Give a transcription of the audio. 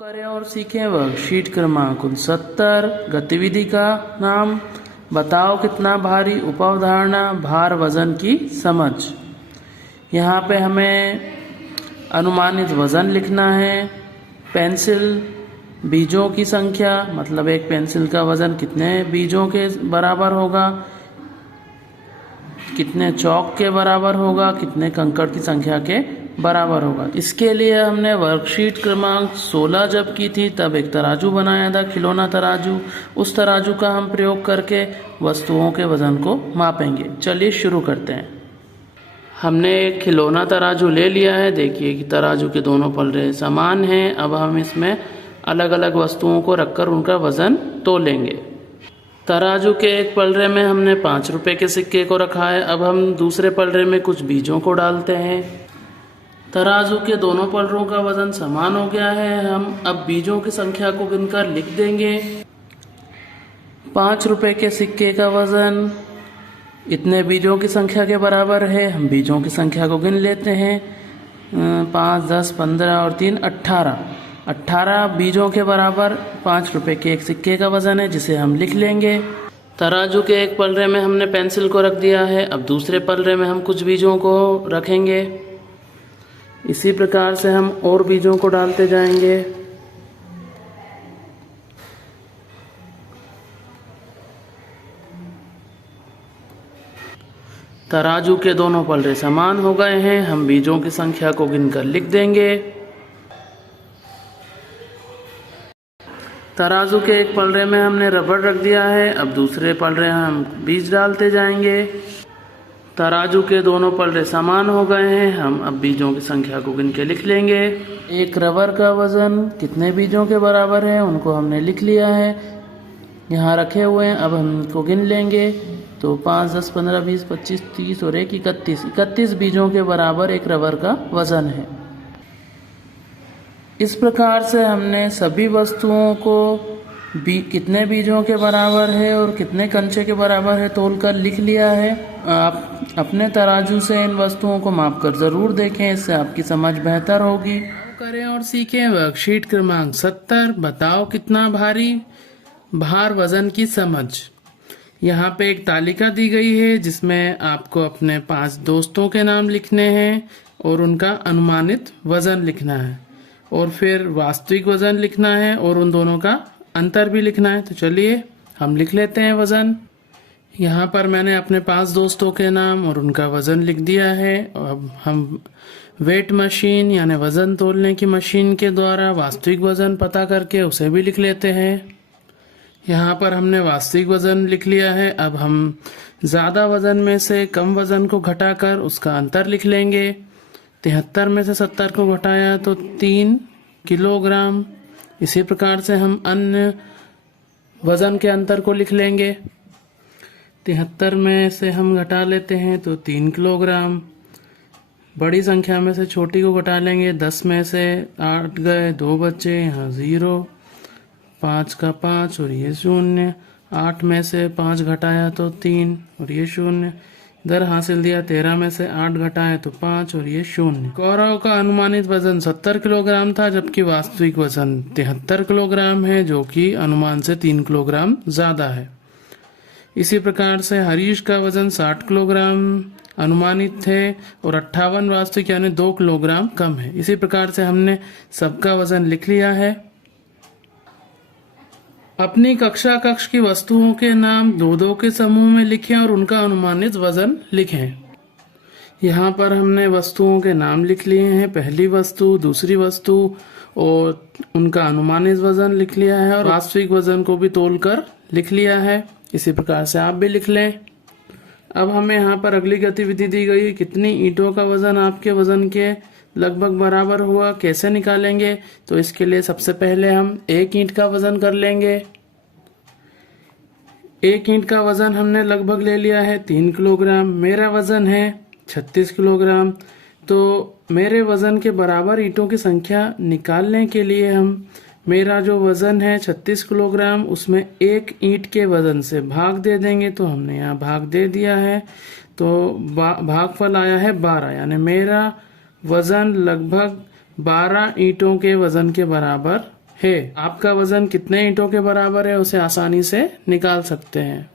करें और सीखें वर्कशीट क्रमांक 69। गतिविधि का नाम बताओ कितना भारी, उपअवधारणा भार वजन की समझ। यहाँ पे हमें अनुमानित वजन लिखना है। पेंसिल, बीजों की संख्या, मतलब एक पेंसिल का वजन कितने बीजों के बराबर होगा, कितने चौक के बराबर होगा, कितने कंकड़ की संख्या के बराबर होगा। इसके लिए हमने वर्कशीट क्रमांक 16 जब की थी तब एक तराजू बनाया था, खिलौना तराजू। उस तराजू का हम प्रयोग करके वस्तुओं के वजन को मापेंगे। चलिए शुरू करते हैं। हमने एक खिलौना तराजू ले लिया है। देखिए कि तराजू के दोनों पलड़े समान हैं। अब हम इसमें अलग अलग वस्तुओं को रखकर उनका वजन तोलेंगे। तराजू के एक पलड़े में हमने 5 रुपए के सिक्के को रखा है। अब हम दूसरे पलड़े में कुछ बीजों को डालते हैं। तराजू के दोनों पलड़ों का वजन समान हो गया है। हम अब बीजों की संख्या को गिनकर लिख देंगे। 5 रुपए के सिक्के का वजन इतने बीजों की संख्या के बराबर है। हम बीजों की संख्या को गिन लेते हैं। 5, 10, 15 और 3 18। 18 बीजों के बराबर 5 रुपए के एक सिक्के का वजन है, जिसे हम लिख लेंगे। तराजू के एक पलड़े में हमने पेंसिल को रख दिया है। अब दूसरे पलड़े में हम कुछ बीजों को रखेंगे। इसी प्रकार से हम और बीजों को डालते जाएंगे। तराजू के दोनों पलड़े समान हो गए हैं। हम बीजों की संख्या को गिनकर लिख देंगे। तराजू के एक पलड़े में हमने रबड़ रख दिया है। अब दूसरे पलड़े हम बीज डालते जाएंगे। तराजू के दोनों पलड़े समान हो गए हैं। हम अब बीजों की संख्या को गिन के लिख लेंगे। एक रबर का वजन कितने बीजों के बराबर है, उनको हमने लिख लिया है, यहाँ रखे हुए हैं। अब हम इनको गिन लेंगे। तो 5, 10, 15, 20, 25, 30 और 1 31। 31 बीजों के बराबर एक रबर का वजन है। इस प्रकार से हमने सभी वस्तुओं को कितने बीजों के बराबर है और कितने कंचे के बराबर है तोलकर लिख लिया है। आप अपने तराजू से इन वस्तुओं को मापकर जरूर देखें, इससे आपकी समझ बेहतर होगी। करें और सीखें वर्कशीट क्रमांक 70। बताओ कितना भारी, भार वजन की समझ। यहाँ पे एक तालिका दी गई है जिसमें आपको अपने 5 दोस्तों के नाम लिखने हैं और उनका अनुमानित वजन लिखना है, और फिर वास्तविक वजन लिखना है और उन दोनों का अंतर भी लिखना है। तो चलिए हम लिख लेते हैं वजन। यहाँ पर मैंने अपने 5 दोस्तों के नाम और उनका वजन लिख दिया है। अब हम वेट मशीन यानी वजन तोलने की मशीन के द्वारा वास्तविक वजन पता करके उसे भी लिख लेते हैं। यहाँ पर हमने वास्तविक वजन लिख लिया है। अब हम ज़्यादा वजन में से कम वजन को घटाकर उसका अंतर लिख लेंगे। 73 में से 70 को घटाया तो 3 किलोग्राम। इसी प्रकार से हम अन्य वजन के अंतर को लिख लेंगे। 73 में से हम घटा लेते हैं तो 3 किलोग्राम। बड़ी संख्या में से छोटी को घटा लेंगे। 10 में से 8 गए, 2 बचे, यहाँ 0, 5 का 5 और ये 0। 8 में से 5 घटाया तो 3 और ये 0। इधर हासिल दिया 13 में से 8 घटाए तो 5 और ये 0। गौरव का अनुमानित वजन 70 किलोग्राम था, जबकि वास्तविक वजन 73 किलोग्राम है, जो कि अनुमान से 3 किलोग्राम ज्यादा है। इसी प्रकार से हरीश का वजन 60 किलोग्राम अनुमानित है और 58 वास्तविक यानी 2 किलोग्राम कम है। इसी प्रकार से हमने सबका वजन लिख लिया है। अपनी कक्ष की वस्तुओं के नाम 2-2 के समूह में लिखें और उनका अनुमानित वजन लिखें। यहाँ पर हमने वस्तुओं के नाम लिख लिए हैं, पहली वस्तु, दूसरी वस्तु, और उनका अनुमानित वजन लिख लिया है और वास्तविक वजन को भी तोलकर लिख लिया है। इसी प्रकार से आप भी लिख लें। अब हमें यहाँ पर अगली गतिविधि दी गई है, कितनी ईंटों का वजन आपके वजन के लगभग बराबर हुआ, कैसे निकालेंगे। तो इसके लिए सबसे पहले हम एक ईंट का वजन कर लेंगे। एक ईंट का वजन हमने लगभग ले लिया है 3 किलोग्राम। मेरा वजन है 36 किलोग्राम। तो मेरे वजन के बराबर ईंटों की संख्या निकालने के लिए हम मेरा जो वजन है 36 किलोग्राम, उसमें एक ईंट के वजन से भाग दे देंगे। तो हमने यहाँ भाग दे दिया है, तो भागफल आया है 12, यानी मेरा वजन लगभग 12 ईंटों के वजन के बराबर है। आपका वजन कितने ईंटों के बराबर है उसे आसानी से निकाल सकते हैं।